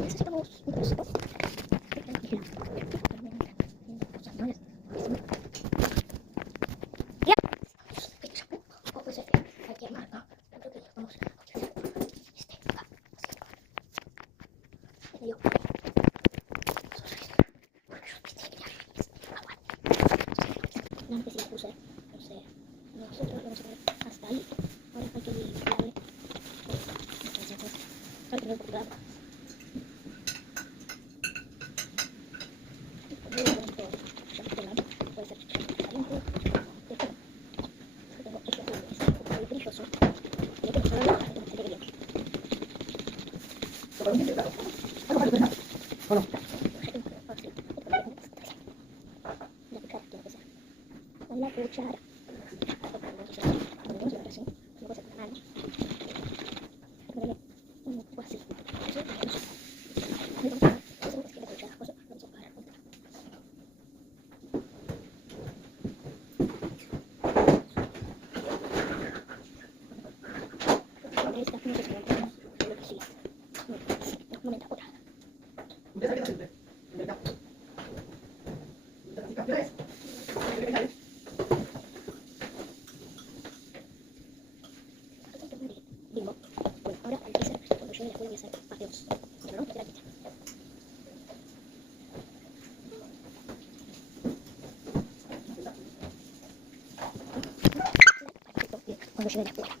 Necesitamos un trocito de canela. O puede ser cualquier marca. Yo creo que vamos a utilizar este acá. Es medio. Antes sí la puse, no sé. Nosotros vamos a ver hasta ahí. Ahora hay que limpiarle. Ahora que no es agua. Puede ser caliente. Tengo este azul, es un poco brilloso. Yo tengo solo la que me bien. La cuchara tiene que ser. Con la cuchara. Vamos a ver así. No puede ser con la mano. Ponerle un poco así. Eso es menos. Eso es que la cuchara. Vamos a parar. Esta no sé si la tenemos. Creo que sí. No me da otra. Bingo. Bueno, ahora al teaser, cuando llegue la escuela voy a hacer parte 2. Pero no, espera aquí. Perfecto, bien. Cuando llegue la escuela.